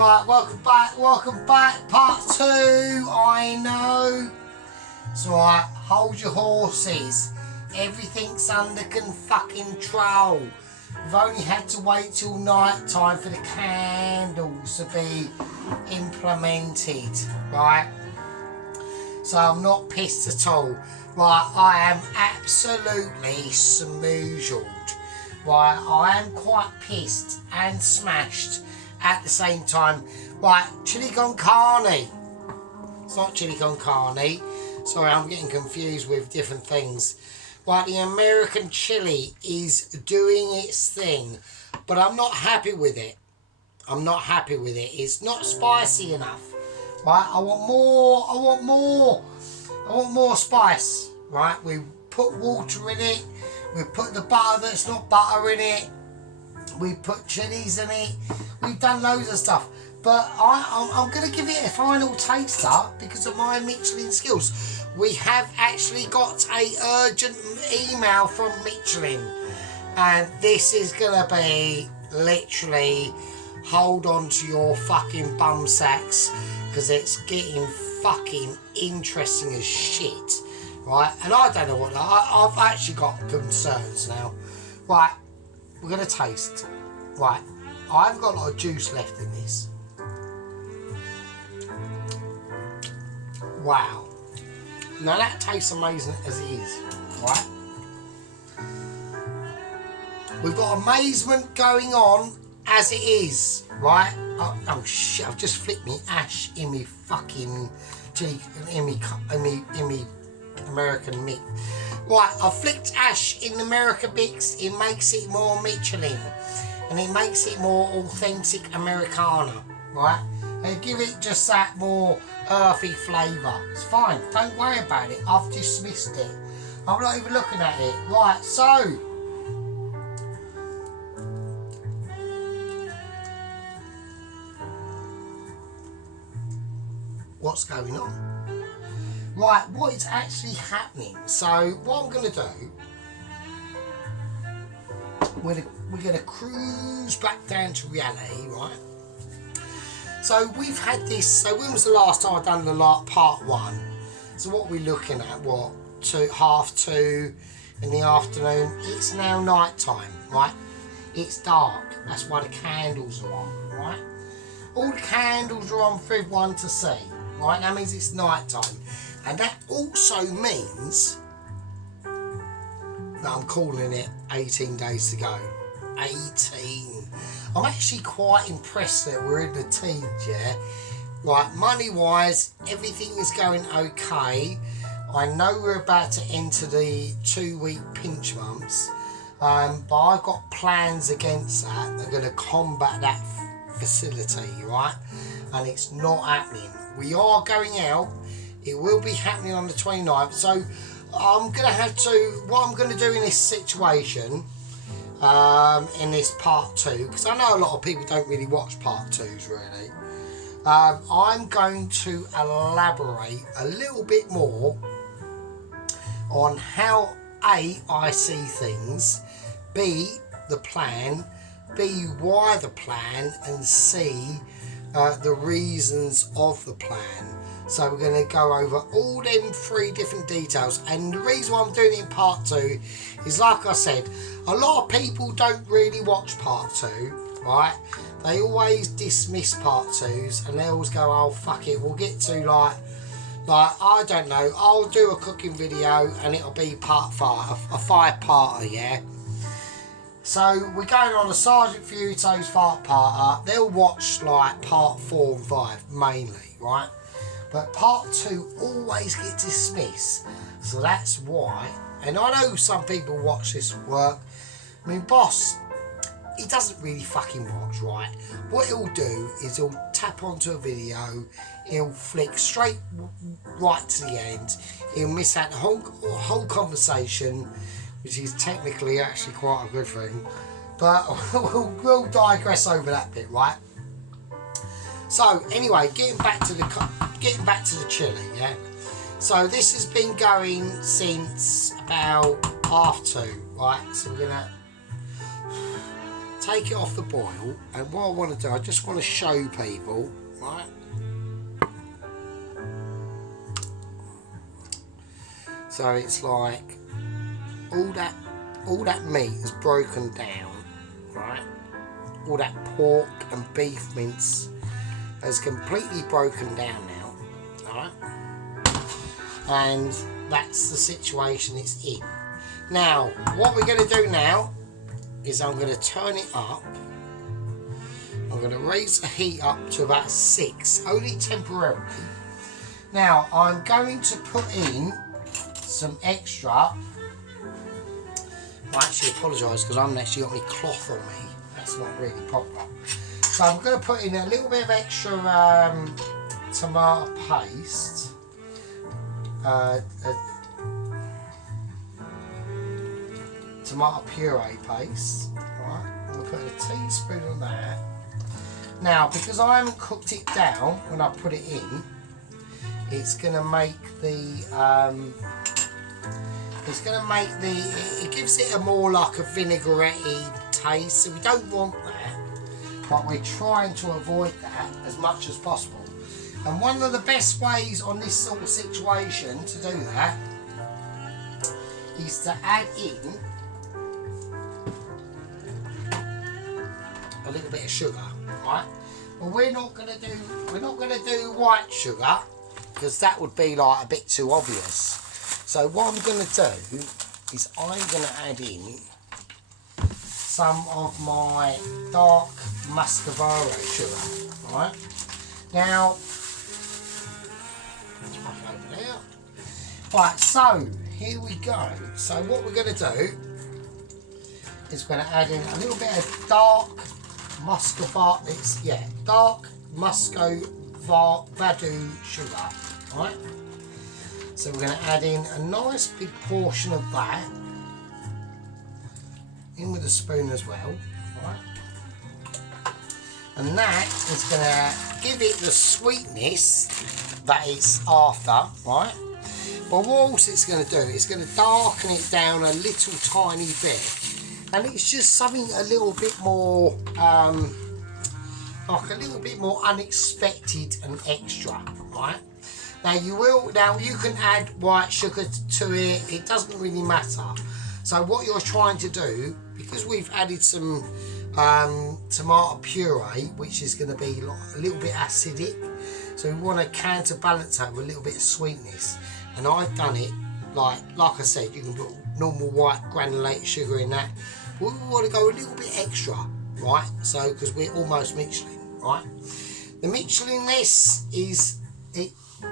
Right, welcome back, part 2, I know. It's alright, hold your horses. Everything's under fucking control. We've only had to wait till night time for the candles to be implemented, right? So I'm not pissed at all. Right, I am absolutely smoozled. Right, I am quite pissed and smashed at the same time. Right, chili con carne. It's not chili con carne. Sorry, I'm getting confused with different things. Right, the American chili is doing its thing, but I'm not happy with it. I'm not happy with it. It's not spicy enough. Right, I want more spice. Right, we put water in it. We put the butter that's not butter in it. We put chilies in it. We've done loads of stuff. But I'm going to give it a final taster because of my Michelin skills. We have actually got a urgent email from Michelin. And this is going to be literally hold on to your fucking bum sacks because it's getting fucking interesting as shit. Right? And I don't know what... I've actually got concerns now. Right. We're going to taste. Right. I haven't got a lot of juice left in this. Wow. Now that tastes amazing as it is. Right. We've got amazement going on as it is. Right. Oh shit. I've just flicked me ash in me fucking... in me American mix. Right, I've flicked ash in the American mix. It makes it more Michelin. And it makes it more authentic Americana. Right? And give it just that more earthy flavour. It's fine. Don't worry about it. I've dismissed it. I'm not even looking at it. Right, so... what's going on? Right, what is actually happening? So what I'm going to do, we're going to cruise back down to reality, right? So we've had this, so when was the last time I've done the part 1? So what we're looking at, what, 2:30 in the afternoon? It's now night time, right? It's dark, that's why the candles are on, right? All the candles are on for everyone to see, right? That means it's night time. And that also means that I'm calling it 18 days to go. 18. I'm actually quite impressed that we're in the teens, yeah? Right, money-wise, everything is going okay. I know we're about to enter the 2-week pinch months, but I've got plans against that. They're going to combat that facility, right? And it's not happening. We are going out. It will be happening on the 29th. So I'm going to have to, what I'm going to do in this situation, in this part 2, because I know a lot of people don't really watch part 2s really. I'm going to elaborate a little bit more on how A, I see things, B, the plan, B, why the plan, and C, the reasons of the plan. So we're going to go over all them 3 different details. And the reason why I'm doing it in part 2 is, like I said, a lot of people don't really watch part 2, right? They always dismiss part 2s and they always go, oh fuck it, we'll get to like I don't know, I'll do a cooking video and it'll be part 5, a 5-parter, yeah? So we're going on a Sergeant Feuto's 5-parter. They'll watch like part 4 and 5 mainly, right? But part 2 always gets dismissed. So that's why. And I know some people watch this work. I mean, boss, he doesn't really fucking watch, right? What he'll do is he'll tap onto a video. He'll flick straight right to the end. He'll miss out the whole conversation, which is technically actually quite a good thing. But we'll digress over that bit, right? So anyway, getting back to the chili, yeah. So this has been going since about 2:30, right? So we're gonna take it off the boil, and what I want to do, I just want to show people, right? So it's like all that meat is broken down, right? All that pork and beef mince has completely broken down now, alright? And that's the situation it's in. Now, what we're going to do now is I'm going to turn it up. I'm going to raise the heat up to about 6, only temporarily. Now, I'm going to put in some extra. I actually apologise because I haven't actually got any cloth on me. That's not really proper. So I'm going to put in a little bit of extra tomato paste. Tomato puree paste. Right, I'm going to put a teaspoon of that. Now, because I haven't cooked it down when I put it in, it's going to make the it gives it a more like a vinaigrette-y taste, so we don't want that, but we're trying to avoid that as much as possible. And one of the best ways on this sort of situation to do that is to add in a little bit of sugar, right? Well, we're not going to do white sugar because that would be like a bit too obvious. So what I'm going to do is I'm going to add in some of my dark muscovado sugar, right? Now, let's pop it over there. Right, so here we go. So what we're going to do is we're going to add in a little bit of dark muscovado, dark muscovado sugar, right? So we're going to add in a nice big portion of that, in with a spoon as well, right? And that is going to give it the sweetness that it's after, right? But what else it's going to do, it's going to darken it down a little tiny bit. And it's just something a little bit more, like a little bit more unexpected and extra, right? Now you can add white sugar to it, it doesn't really matter. So what you're trying to do, because we've added some tomato puree, which is going to be like a little bit acidic, so we want to counterbalance that with a little bit of sweetness. And I've done it, like I said, you can put normal white granulated sugar in that. We want to go a little bit extra, right? So, because we're almost Michelin, right? The Michelin-ness is,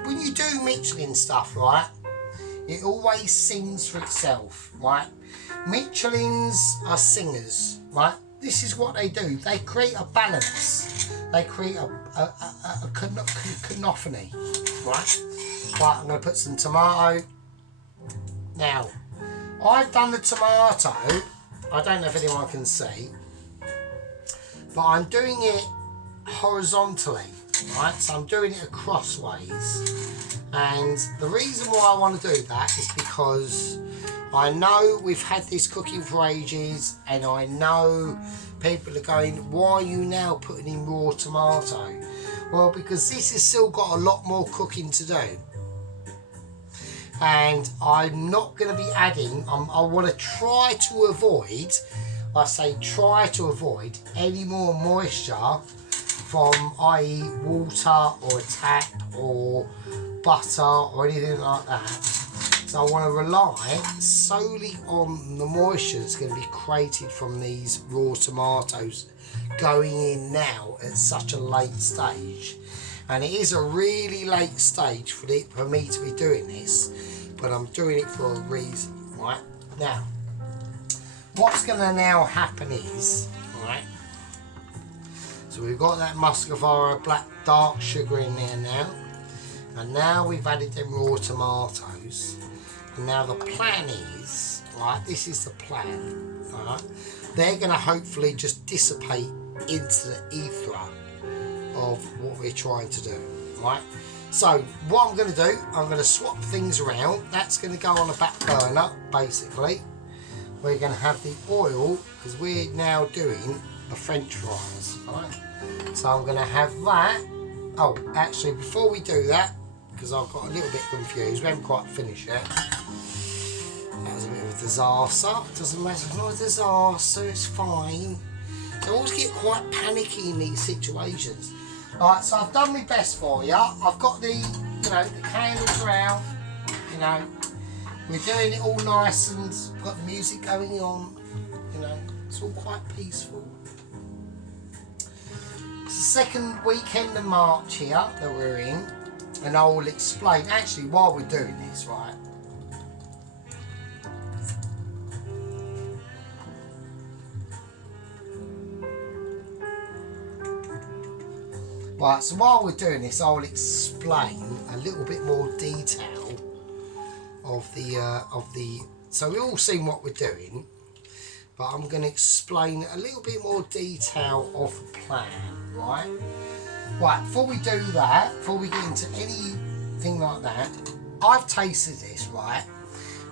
when you do Michelin stuff, right, it always sings for itself, right? Michelins are singers, right? This is what they do. They create a balance. They create a cacophony, right? Right, I'm going to put some tomato. Now, I've done the tomato. I don't know if anyone can see, but I'm doing it horizontally, right? So I'm doing it crossways. And the reason why I want to do that is because I know we've had this cooking for ages, and I know people are going, why are you now putting in raw tomato? Well, because this has still got a lot more cooking to do. And I'm not going to be adding, I want to try to avoid, I say try to avoid any more moisture from, i.e. water or a tap or butter or anything like that. So I want to rely solely on the moisture that's going to be created from these raw tomatoes going in now at such a late stage. And it is a really late stage for me to be doing this, but I'm doing it for a reason, right? Now, what's going to now happen is, right, so we've got that muscovado black dark sugar in there now, and now we've added them raw tomatoes, and now the plan is, right, this is the plan, right, they're going to hopefully just dissipate into the ether of what we're trying to do, right? So what I'm going to do, I'm going to swap things around. That's going to go on a back burner, basically. We're going to have the oil, because we're now doing the French fries, right? So I'm going to have that. Oh, actually, before we do that, because I've got a little bit confused, we haven't quite finished yet. That was a bit of a disaster. It doesn't matter, it's not a disaster, it's fine. So I always get quite panicky in these situations. Right, so I've done my best for you. I've got the, you know, the candles around, you know. We're doing it all nice and got the music going on, you know. It's all quite peaceful. It's the second weekend of March here that we're in, and I will explain, actually, while we're doing this, right. Right, so while we're doing this, I'll explain a little bit more detail of the. So we've all seen what we're doing, but I'm going to explain a little bit more detail of the plan, right? Right, before we do that, before we get into anything like that, I've tasted this, right?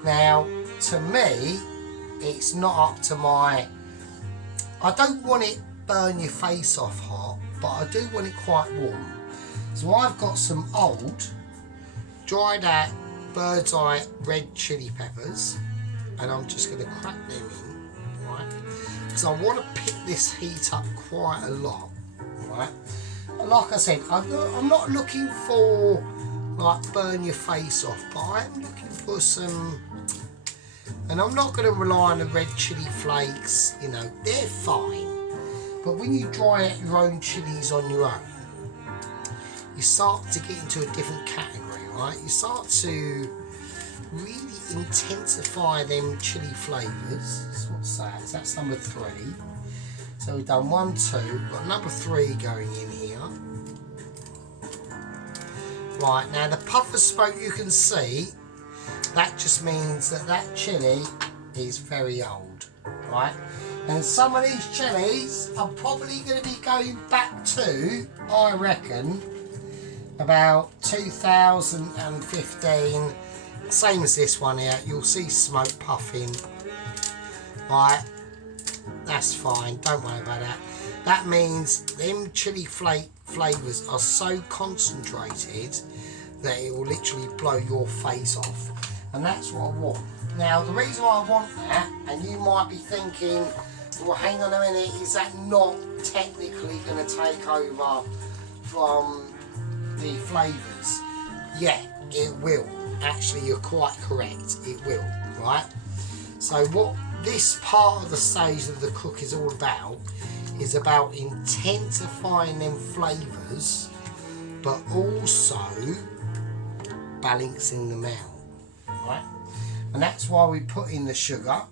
Now, to me, it's not up to my. I don't want it burn your face off hot, but I do want it quite warm. So I've got some old dried out bird's eye red chili peppers, and I'm just going to crack them in, right? Because I want to pick this heat up quite a lot, right? Like I said, I'm not looking for like burn your face off, but I'm looking for some. And I'm not going to rely on the red chili flakes, you know, they're fine. But when you dry out your own chilies on your own, you start to get into a different category, right? You start to really intensify them chili flavours. So what's that? So that's number 3. So we've done 1, 2, we've got number 3 going in here. Right, now the puff of smoke you can see, that just means that that chili is very old, right? And some of these chilies are probably going to be going back to, I reckon, about 2015. Same as this one here. You'll see smoke puffing. Right, that's fine. Don't worry about that. That means them chili flavours are so concentrated that it will literally blow your face off. And that's what I want. Now, the reason why I want that, and you might be thinking, well, hang on a minute, is that not technically going to take over from the flavours? Yeah, it will. Actually, you're quite correct. It will, right? So what this part of the stage of the cook is all about is about intensifying them flavours, but also balancing them out, right? And that's why we put in the sugar.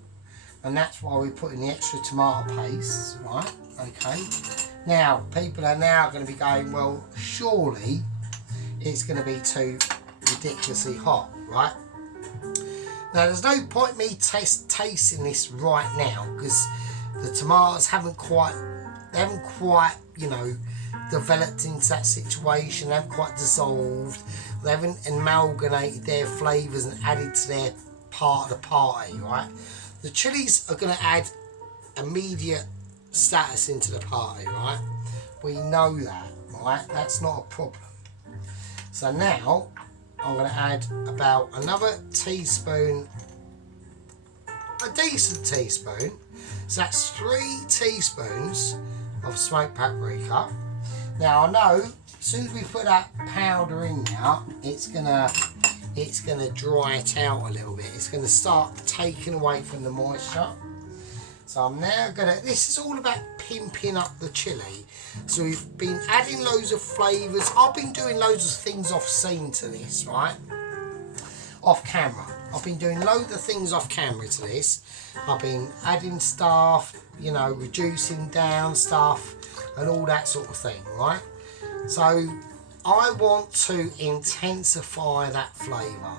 And that's why we put in the extra tomato paste, right? Okay. Now, people are now going to be going, well, surely it's going to be too ridiculously hot, right? Now, there's no point me tasting this right now because the tomatoes haven't quite, you know, developed into that situation. They haven't quite dissolved. They haven't amalgamated their flavours and added to their part of the party, right? The chilies are going to add immediate status into the party, right? We know that, right? That's not a problem. So now I'm going to add about another teaspoon, a decent teaspoon. So that's 3 teaspoons of smoked paprika. Now I know as soon as we put that powder in now, it's gonna dry it out a little bit. It's gonna start taking away from the moisture. So I'm now gonna, this is all about pimping up the chili. So we've been adding loads of flavours. I've been doing loads of things off scene to this, right? Off camera. I've been doing loads of things off camera to this. I've been adding stuff, you know, reducing down stuff and all that sort of thing, right? So I want to intensify that flavour.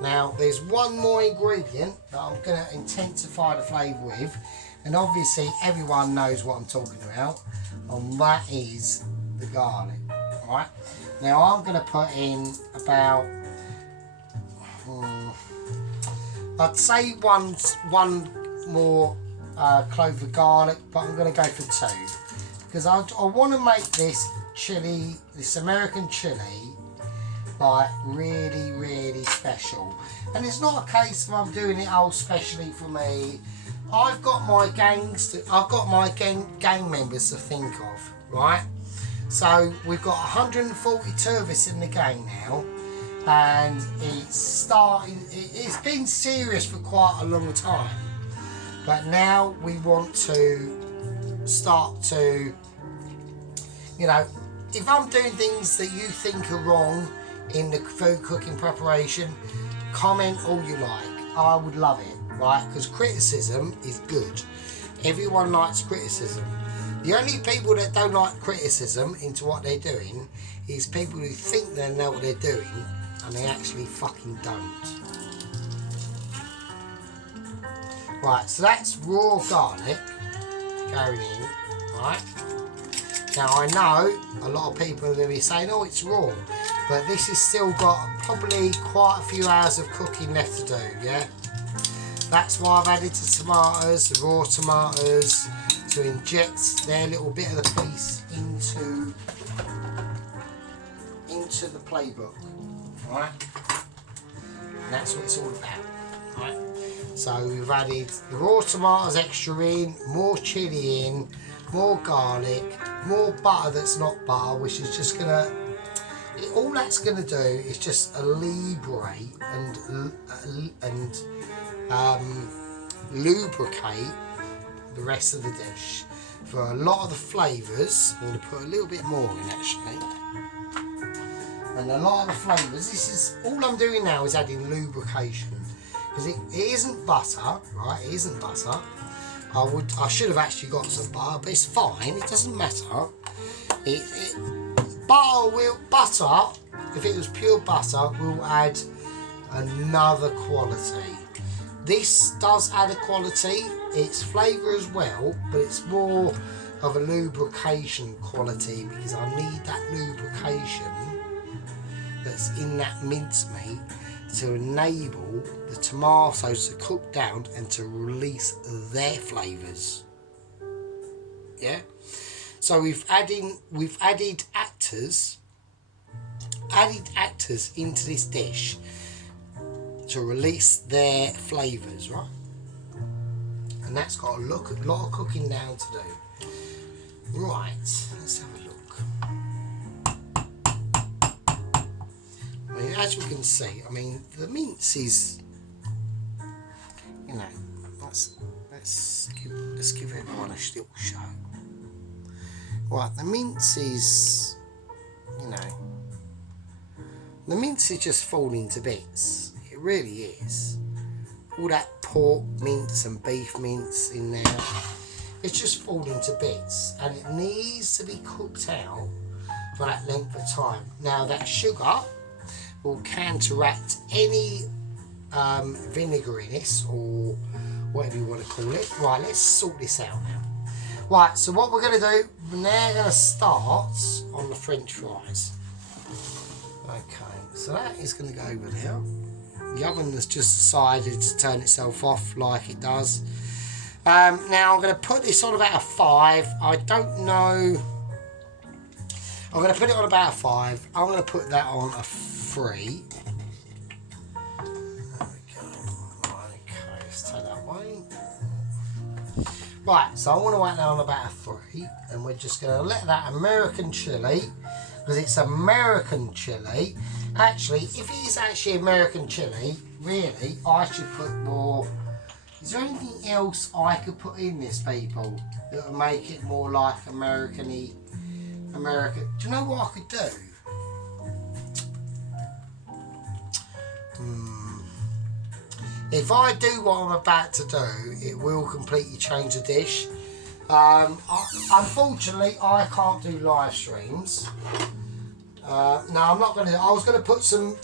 Now there's one more ingredient that I'm going to intensify the flavour with, and obviously everyone knows what I'm talking about, and that is the garlic. Right, now I'm going to put in about I'd say one more clove of garlic, but I'm going to go for 2 because I want to make this chili, this American chili, like really special. And it's not a case of I'm doing it specially for me. I've got my gang members to think of, right? So we've got 142 of us in the gang now, and it's been serious for quite a long time, but now we want to start to, you know, if I'm doing things that you think are wrong in the food cooking preparation, comment all you like. I would love it, right? Because criticism is good. Everyone likes criticism. The only people that don't like criticism into what they're doing is people who think they know what they're doing and they actually fucking don't. Right, so that's raw garlic going in, right? Now I know a lot of people are going to be saying, oh, it's raw, but this has still got probably quite a few hours of cooking left to do, yeah? That's why I've added the tomatoes, the raw tomatoes, to inject their little bit of the piece into the playbook, right? And that's what it's all about, right? So we've added the raw tomatoes extra in, more chilli in, more garlic, more butter that's not butter, which is just gonna, all that's gonna do is just alleviate and lubricate the rest of the dish. For a lot of the flavours, I'm going to put a little bit more in actually, and a lot of the flavours, this is all I'm doing now is adding lubrication, because it isn't butter, right? It isn't butter. I should have actually got some butter, but it's fine, it doesn't matter. Butter, if it was pure butter, will add another quality. This does add a quality, it's flavour as well, but it's more of a lubrication quality, because I need that lubrication that's in that mincemeat to enable the tomatoes to cook down and to release their flavours. Yeah? So we've added actors into this dish to release their flavours, right? And that's got a lot of cooking down to do. Right, let's have a look. I mean, as we can see, I mean, the mince is, you know, let's give everyone a little show. Right, the mince is, you know, the mince is just falling to bits. It really is. All that pork mince and beef mince in there, it's just falling to bits, and it needs to be cooked out for that length of time. Now that sugar will counteract any vinegariness or whatever you want to call it. Right, let's sort this out now. Right, so what we're going to do, we're now going to start on the French fries. Okay, so that is going to go over there. The oven has just decided to turn itself off like it does. Now I'm going to put this on about a 5. I don't know. I'm going to put it on about a 5. I'm going to put that on a 3. Okay, let's take that away. Right, so I want to whack that on about a 3, and we're just going to let that American chili, because it's American chili. Actually, if it is actually American chili, really, I should put more. Is there anything else I could put in this, people, that would make it more like American-y? American. Do you know what I could do? If I do what I'm about to do, it will completely change the dish. Unfortunately, I can't do live streams. No, I'm not going to. I was going to put some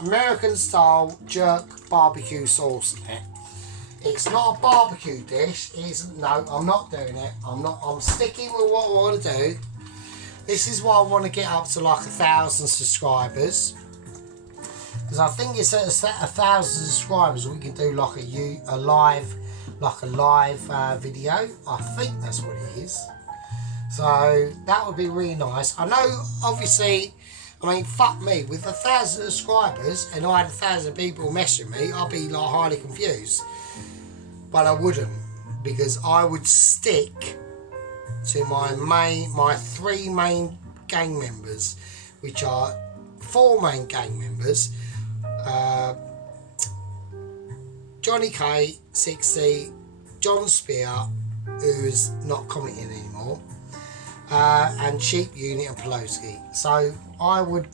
American style jerk barbecue sauce in it. It's not a barbecue dish. No, I'm not doing it. I'm sticking with what I want to do. This is why I want to get up to like 1,000 subscribers. Because I think it's at 1,000 subscribers we can do like a live like a live video. I think that's what it is. So that would be really nice. I know, obviously, I mean, fuck me, with 1,000 subscribers and I had 1,000 people messaging me, I'd be like highly confused. But I wouldn't, because I would stick to my 3 main gang members, which are 4 main gang members. Johnny K, 60, John Spear, who's not commenting anymore, and Cheap Unit and Pelosi. So I would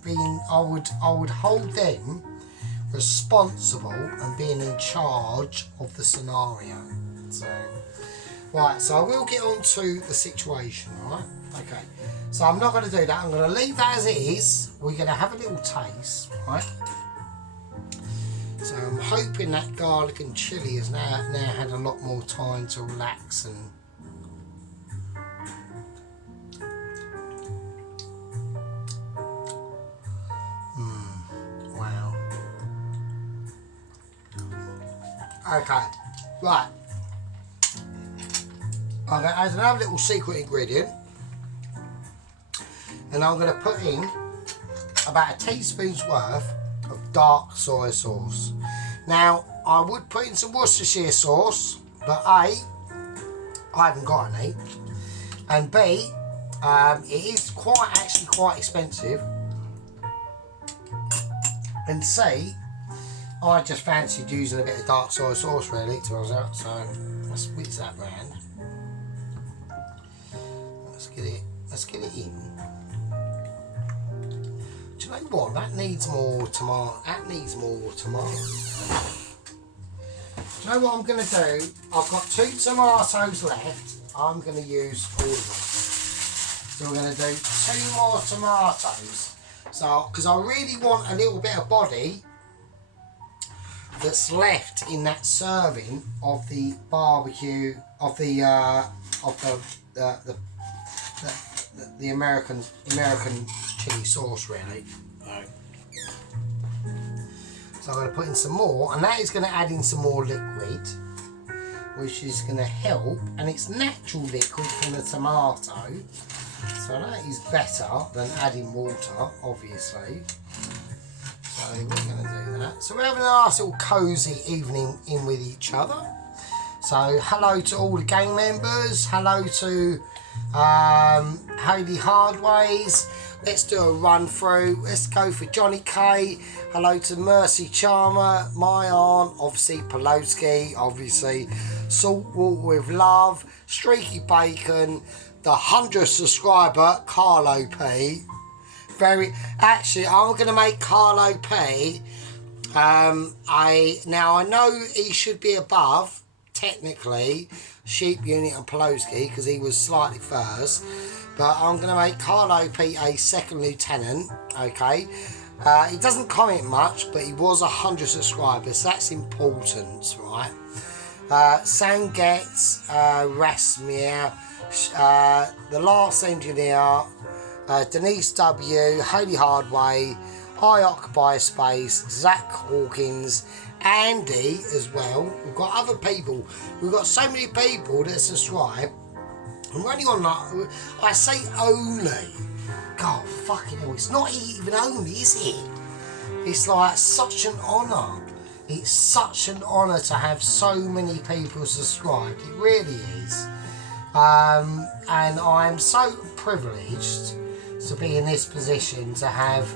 hold them responsible and being in charge of the scenario. So right, so I will get on to the situation, right? Okay. So I'm not going to do that. I'm going to leave that as it is. We're going to have a little taste, right? So I'm hoping that garlic and chilli has now had a lot more time to relax and wow. Okay, right. I'm going to add another little secret ingredient, and I'm going to put in about a teaspoon's worth of dark soy sauce. Now, I would put in some Worcestershire sauce, but A, I haven't got any, and B, it is actually quite expensive, and C, I just fancied using a bit of dark soy sauce really to us out, so let's whiz that round. Let's get it in. Do you know what? That needs more tomato. That needs more tomato. Do you know what I'm going to do? I've got 2 tomatoes left. I'm going to use all of them. So we're going to do 2 more tomatoes. So, because I really want a little bit of body that's left in that serving of the barbecue of the American chili sauce, really. Right. So I'm going to put in some more, and that is going to add in some more liquid, which is going to help, and it's natural liquid from the tomato, so that is better than adding water, obviously. So we're going to do that. So we're having a nice little cosy evening in with each other. So hello to all the gang members, hello to Hayley Hardways. Let's do a run through. Let's go for Johnny K. Hello to Mercy Charmer, my aunt, obviously Pelosi, obviously Saltwater with Love, Streaky Bacon, the 100th subscriber, Carlo P. Actually, I'm going to make Carlo P. Now I know he should be above, technically, Sheep Unit and Pelosi, because he was slightly first, but I'm going to make Carlo P a 2nd lieutenant, okay? He doesn't comment much, but he was 100 subscribers, so that's important, right? Sangetz, Rasmir, The Last Engineer, Denise W, Hayley Hardway, I Occupy Space, Zach Hawkins, Andy as well. We've got other people. We've got so many people that subscribe. And we're only on like, I say only. God fucking hell, it's not even only, is it? It's like such an honour. It's such an honour to have so many people subscribed. It really is. And I'm so privileged to be in this position to have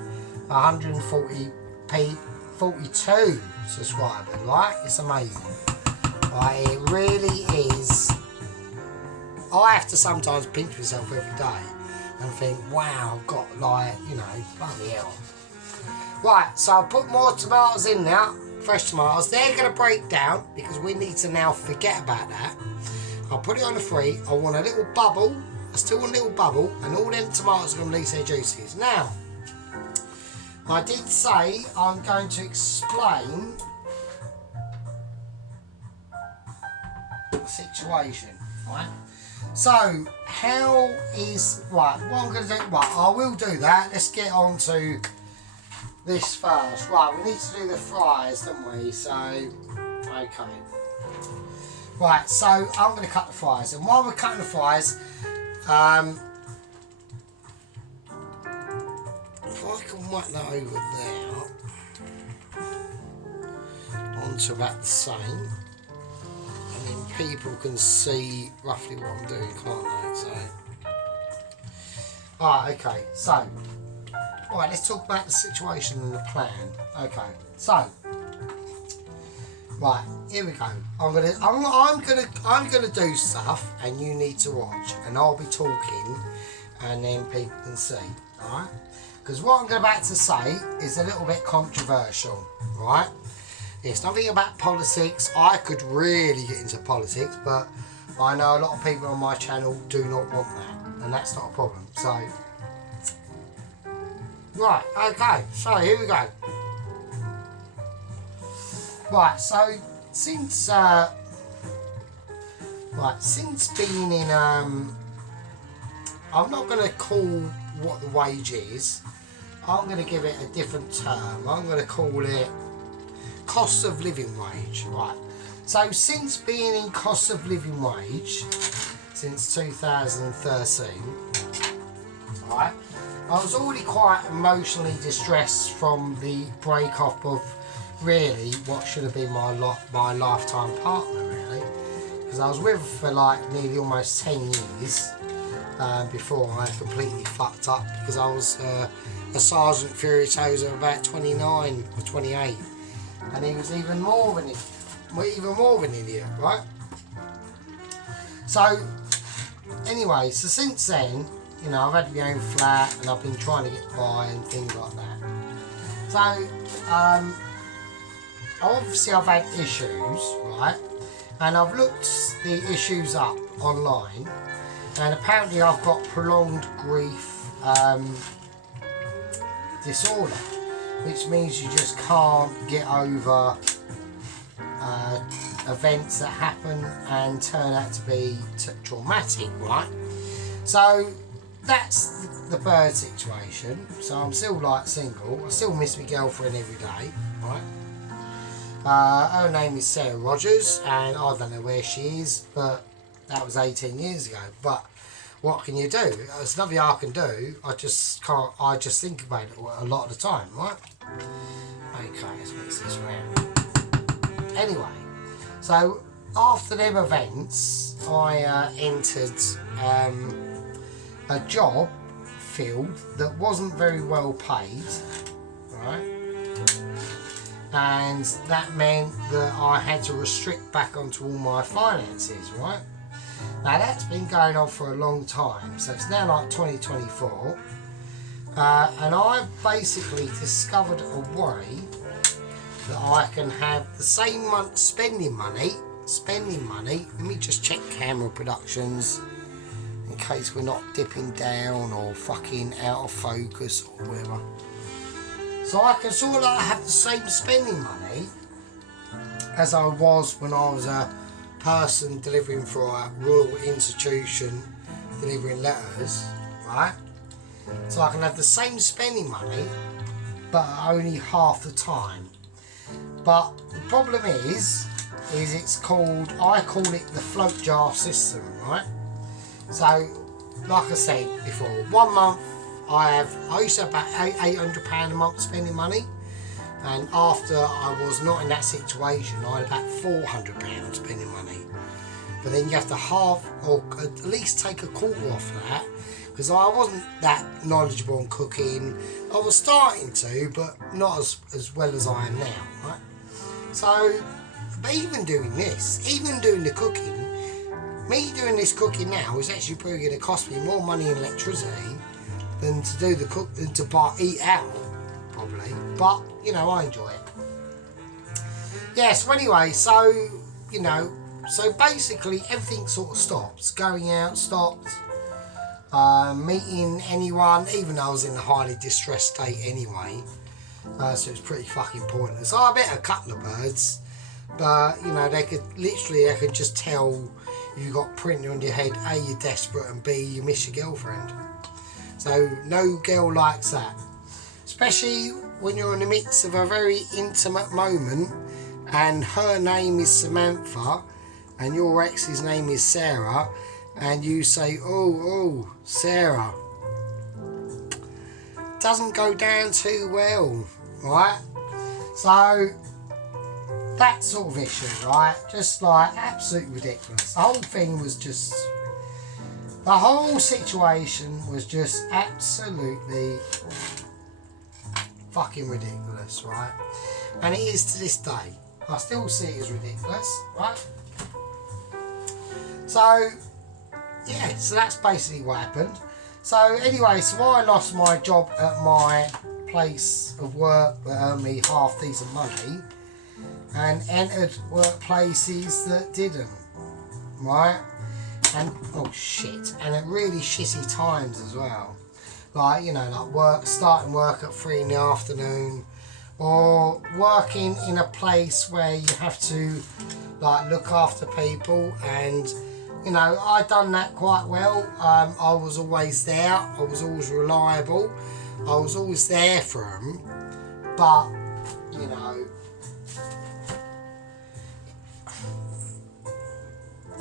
142 subscribers, right? It's amazing. Right, it really is. I have to sometimes pinch myself every day and think, wow, I've got like, you know, bloody hell. Right, so I'll put more tomatoes in now, fresh tomatoes. They're going to break down because we need to now forget about that. I'll put it on the free. I want a little bubble. I still want a little bubble, and all them tomatoes are going to release their juices. Now, I did say I'm going to explain the situation, right? So, how is, right, what I'm going to do, right, I will do that. Let's get on to this first. Right, we need to do the fries, don't we? So, okay. Right, so I'm going to cut the fries, and while we're cutting the fries, if I can whack that over there onto about the same, and then people can see roughly what I'm doing, can't they? So, alright, okay, so, alright, let's talk about the situation and the plan. Okay, so, right, here we go. I'm gonna do stuff, and you need to watch, and I'll be talking, and then people can see. All right? Because what I'm about to say is a little bit controversial. Right? It's nothing about politics. I could really get into politics, but I know a lot of people on my channel do not want that, and that's not a problem. So, right, okay. So here we go. Right, so since being in I'm not going to call what the wage is. I'm going to give it a different term. I'm going to call it cost of living wage. Right. So since being in cost of living wage since 2013, right, I was already quite emotionally distressed from the break-up of really what should have been my lifetime partner, really, because I was with her for like nearly almost 10 years before I completely fucked up, because I was a Sergeant Furioso of about 29 or 28, and he was even more of an idiot, right? So anyway, so since then, you know, I've had my own flat and I've been trying to get by and things like that. So obviously I've had issues, right, and I've looked the issues up online, and apparently I've got prolonged grief disorder, which means you just can't get over events that happen and turn out to be traumatic, right? So that's the bird situation. So I'm still like single. I still miss my girlfriend every day, right? Her name is Sarah Rogers, and I don't know where she is, but that was 18 years ago. But what can you do? There's nothing I can do. I just can't. I just think about it a lot of the time, right? Okay, let's mix this round. Anyway, so after them events, I entered a job field that wasn't very well paid, right? And that meant that I had to restrict back onto all my finances, right? Now that's been going on for a long time, so it's now like 2024, and I've basically discovered a way that I can have the same month spending money. Let me just check camera productions in case we're not dipping down or fucking out of focus or whatever. So I can sort of like have the same spending money as I was when I was a person delivering for a royal institution, delivering letters, right? So I can have the same spending money, but only half the time. But the problem is it's called, I call it the float jar system, right? So, like I said before, 1 month I used to have about £800 a month spending money, and after I was not in that situation, I had about £400 spending money. But then you have to half, or at least take a quarter off of that, because I wasn't that knowledgeable on cooking. I was starting to, but not as well as I am now, right? So, but even doing this, even doing the cooking, me doing this cooking now is actually probably going to cost me more money in electricity than to do the cook, than to eat out, probably. But, you know, I enjoy it. Yeah, so anyway, so, you know, so basically everything sort of stops. Going out stopped, meeting anyone, even though I was in a highly distressed state anyway. So it's pretty fucking pointless. So I bet a couple of birds, but, you know, they could just tell if you've got printing on your head, A, you're desperate, and B, you miss your girlfriend. So no girl likes that, especially when you're in the midst of a very intimate moment and her name is Samantha and your ex's name is Sarah, and you say, oh, Sarah, doesn't go down too well, right? So that sort of issue, right? Just like absolutely ridiculous. The whole thing was just, the whole situation was just absolutely fucking ridiculous, right? And it is to this day. I still see it as ridiculous, right? So, yeah, so that's basically what happened. So anyway, so I lost my job at my place of work that earned me half decent money and entered workplaces that didn't, right? And, oh shit, and at really shitty times as well. Like, you know, like starting work at 3 in the afternoon, or working in a place where you have to like look after people, and you know, I done that quite well. I was always there, I was always reliable, I was always there for them, but you know,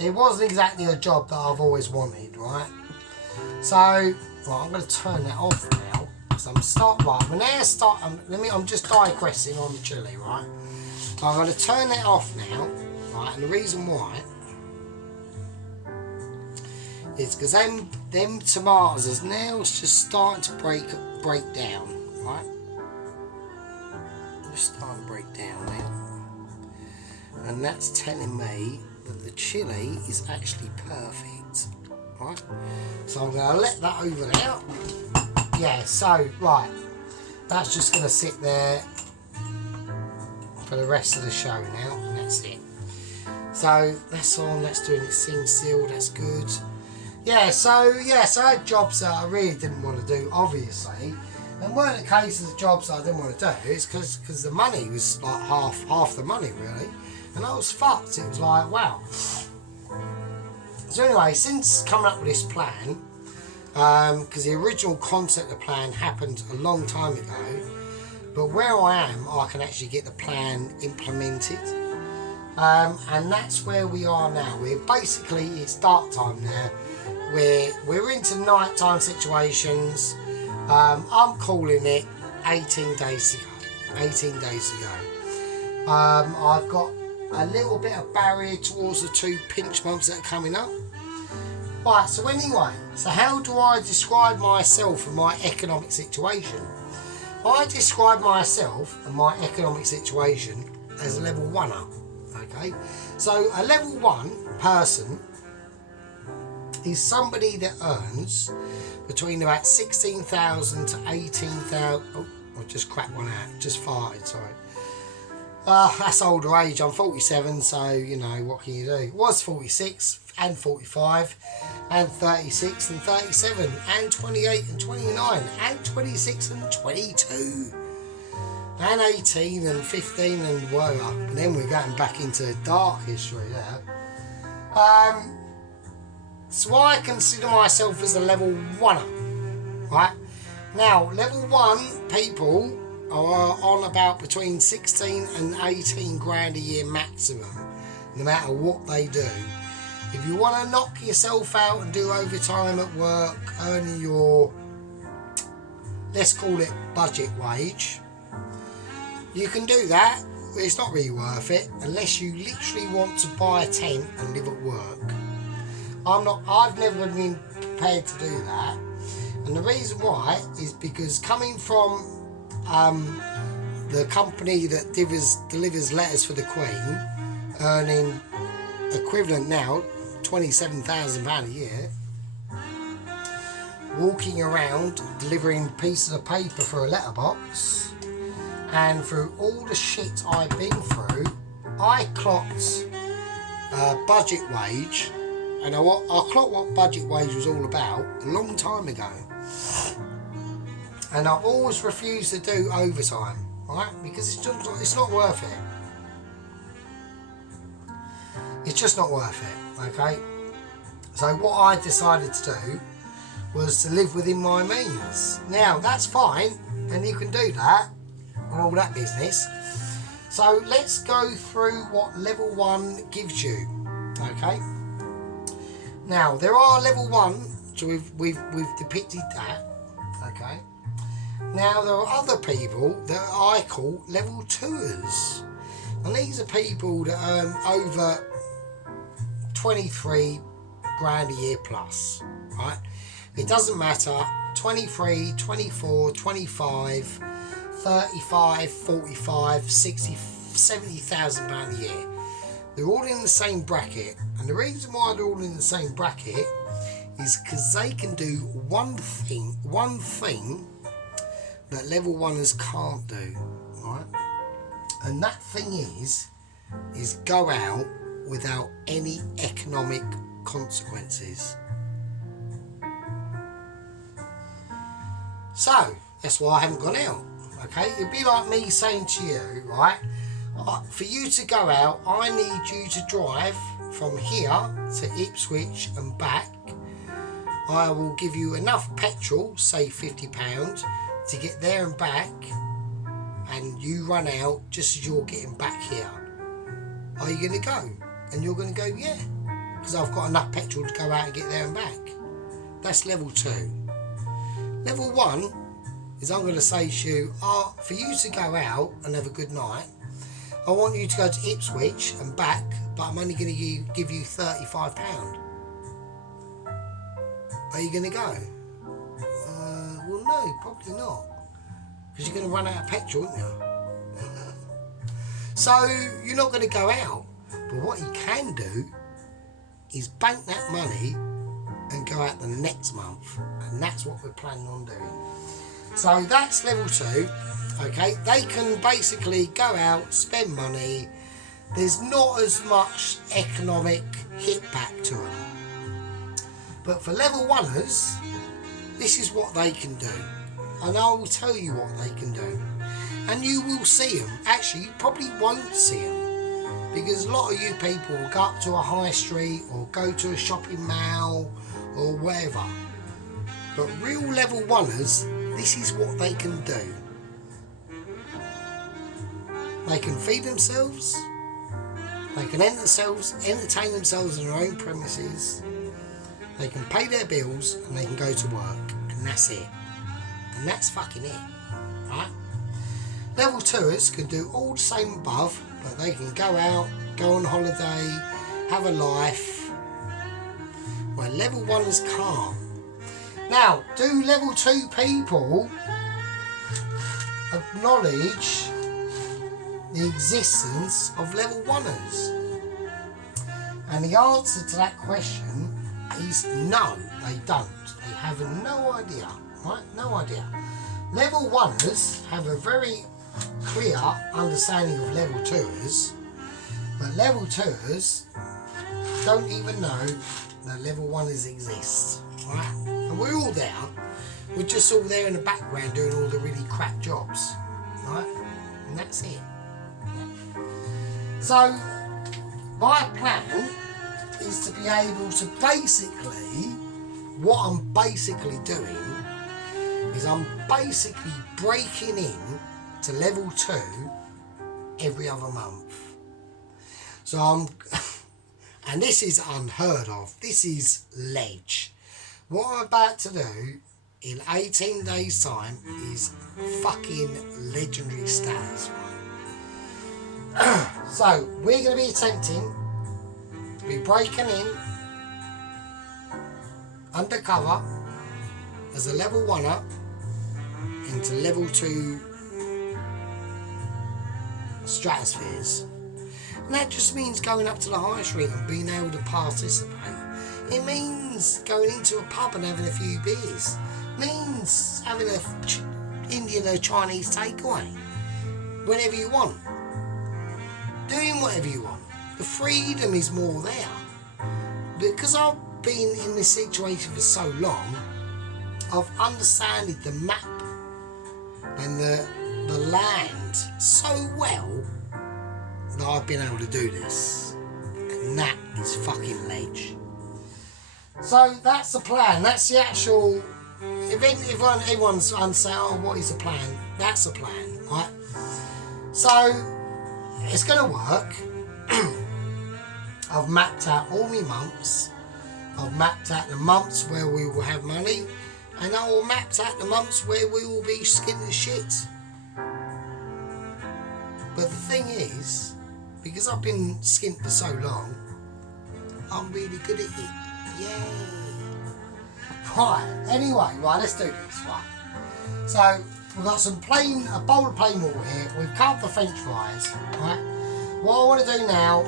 it wasn't exactly a job that I've always wanted, right? So, right, I'm going to turn that off now. So I'm just digressing on the chilli, right? I'm going to turn that off now, right? And the reason why is because them tomatoes is now just starting to break down, right? They're starting to break down now, and that's telling me that the chilli is actually perfect, right? So I'm going to let that over there. Yeah, so, right, that's just going to sit there for the rest of the show now, and that's it. So, that's on, that's doing its thing still, that's good. Yeah, so I had jobs that I really didn't want to do, obviously. And weren't the cases of jobs that I didn't want to do, it's because the money was like half the money, really. And I was fucked, it was like, wow. So anyway, since coming up with this plan, because the original concept of the plan happened a long time ago, but where I am, I can actually get the plan implemented, and that's where we are now. We're basically, it's dark time now, we're into nighttime situations. I'm calling it 18 days to go. 18 days to go. I've got a little bit of barrier towards the 2 pinch months that are coming up. Right, so anyway, so how do I describe myself and my economic situation? I describe myself and my economic situation as a level 1-er, okay? So a level 1 person is somebody that earns between about 16,000 to 18,000, oh, I just cracked one out, just farted, sorry. That's older age, I'm 47, so, you know, what can you do? It was 46 and 45 and 36 and 37 and 28 and 29 and 26 and 22 and 18 and 15 and whatever. And then we're going back into dark history there. So I consider myself as a level 1-er, right? Now, level 1 people are on about between 16 and 18 grand a year maximum, no matter what they do. If you want to knock yourself out and do overtime at work, earning your, let's call it budget wage, you can do that. It's not really worth it unless you literally want to buy a tent and live at work. I've never been prepared to do that, and the reason why is because coming from the company that delivers letters for the Queen, earning equivalent now £27,000 a year, walking around delivering pieces of paper for a letterbox, and through all the shit I've been through, I clocked budget wage, and I clocked what budget wage was all about a long time ago. And I've always refused to do overtime, right? Because it's not worth it. It's just not worth it, okay? So what I decided to do was to live within my means. Now, that's fine, and you can do that, and all that business. So let's go through what level 1 gives you. Okay. Now there are level 1, so we've depicted that. Okay. Now there are other people that I call level 2ers, and these are people that earn over 23 grand a year plus, right? It doesn't matter, 23, 24, 25, 35, 45, 60, 70,000 pound a year. They're all in the same bracket, and the reason why they're all in the same bracket is because they can do one thing that level 1ers can't do, right? And that thing is go out without any economic consequences. So that's why I haven't gone out. Okay, it'd be like me saying to you, right, for you to go out, I need you to drive from here to Ipswich and back. I will give you enough petrol, say £50, to get there and back, and you run out just as you're getting back here. Are you going to go? And you're going to go, yeah, because I've got enough petrol to go out and get there and back. That's level 2. Level 1 is I'm going to say to you, for you to go out and have a good night, I want you to go to Ipswich and back, but I'm only going to give you £35. Are you going to go? Well, no, probably not, because you're going to run out of petrol, aren't you? So you're not going to go out, but what you can do is bank that money and go out the next month, and that's what we're planning on doing. So that's level 2. Okay, they can basically go out, spend money. There's not as much economic hit back to them. But for level 1ers, this is what they can do, and I will tell you what they can do, and you will see them. Actually, you probably won't see them, because a lot of you people will go up to a high street or go to a shopping mall or wherever. But real level 1ers, this is what they can do. They can feed themselves, they can entertain themselves in their own premises, they can pay their bills, and they can go to work, and that's it. And that's fucking it, right? Level 2ers can do all the same above, but they can go out, go on holiday, have a life, where level 1ers can't. Now, do level 2 people acknowledge the existence of level 1ers? And the answer to that question is no, they don't. They have no idea, right? No idea. Level 1ers have a very clear understanding of level 2ers, but level 2ers don't even know that level 1ers exist, right? And we're all there. We're just all there in the background doing all the really crap jobs, right? And that's it. So my plan is to be able to basically, what I'm basically doing is I'm basically breaking in to level 2 every other month. So and this is unheard of. This is ledge. What I'm about to do in 18 days time is fucking legendary status. So we're going to be attempting to be breaking in undercover as a level 1er into level 2 stratospheres. And that just means going up to the high street and being able to participate. It means going into a pub and having a few beers. It means having a Indian or Chinese takeaway whenever you want. Doing whatever you want. The freedom is more there. Because I've been in this situation for so long, I've understood the map and the land so well that I've been able to do this. And that is fucking ledge. So that's the plan. That's the actual... If everyone's unsay, oh, what is the plan? That's the plan, right? So it's going to work. I've mapped out all my months. I've mapped out the months where we will have money, and I will map out the months where we will be skint as shit. But the thing is, because I've been skint for so long, I'm really good at it. Yay! Right, anyway, right, let's do this, right. So, we've got a bowl of plain water here. We've cut up the French fries, right. What I want to do now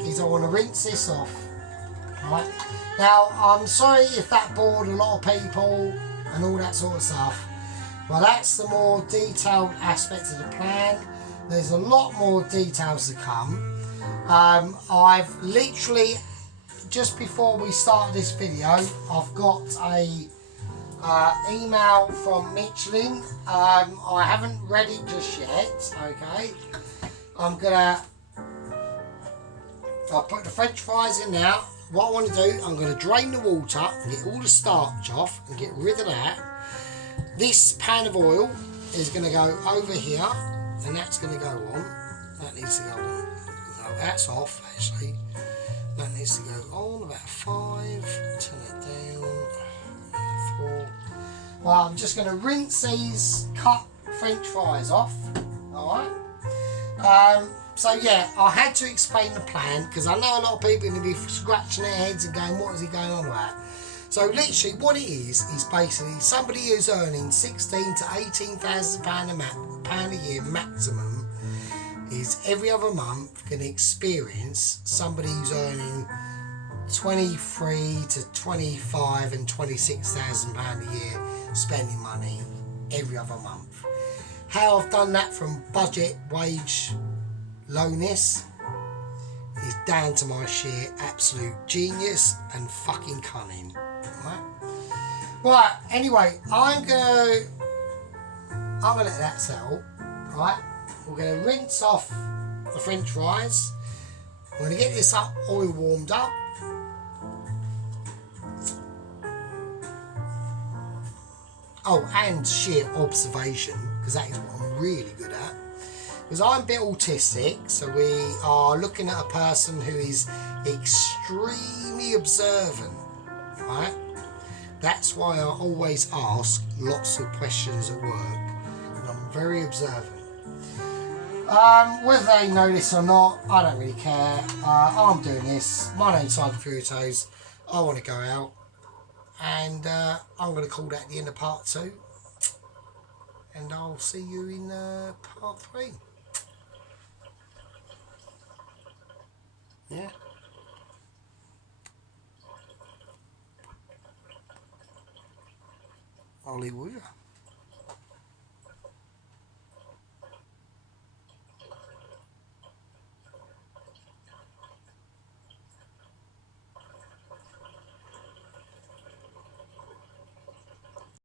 is I want to rinse this off, right. Now, I'm sorry if that bored a lot of people and all that sort of stuff. Well, that's the more detailed aspect of the plan. There's a lot more details to come. I've literally, just before we start this video, I've got a email from Michelin. I haven't read it just yet, okay. I'll put the French fries in now. What I want to do, I'm going to drain the water and get all the starch off and get rid of that. This pan of oil is going to go over here, and that's going to go on. That needs to go on. No, that's off actually. That needs to go on about 5. Turn it down. 4. Well, I'm just going to rinse these cut French fries off. Alright. So yeah, I had to explain the plan because I know a lot of people are going to be scratching their heads and going, what is he going on about? So literally what it is basically somebody who's earning £16,000 to £18,000 a year maximum is every other month going to experience somebody who's earning 23 to 25 and £26,000 a year spending money every other month. How I've done that from budget wage lowness is down to my sheer absolute genius and fucking cunning. Right, anyway, I'm gonna let that settle. Right, we're gonna rinse off the French fries. We're gonna get this oil warmed up. Oh, and sheer observation, because that is what I'm really good at. Because I'm a bit autistic, so we are looking at a person who is extremely observant, right? That's why I always ask lots of questions at work, and I'm very observant. Whether they know this or not, I don't really care. I'm doing this. My name's Simon Furitoes. I want to go out, and I'm going to call that the end of part 2. And I'll see you in part 3. Yeah. I'll leave with you.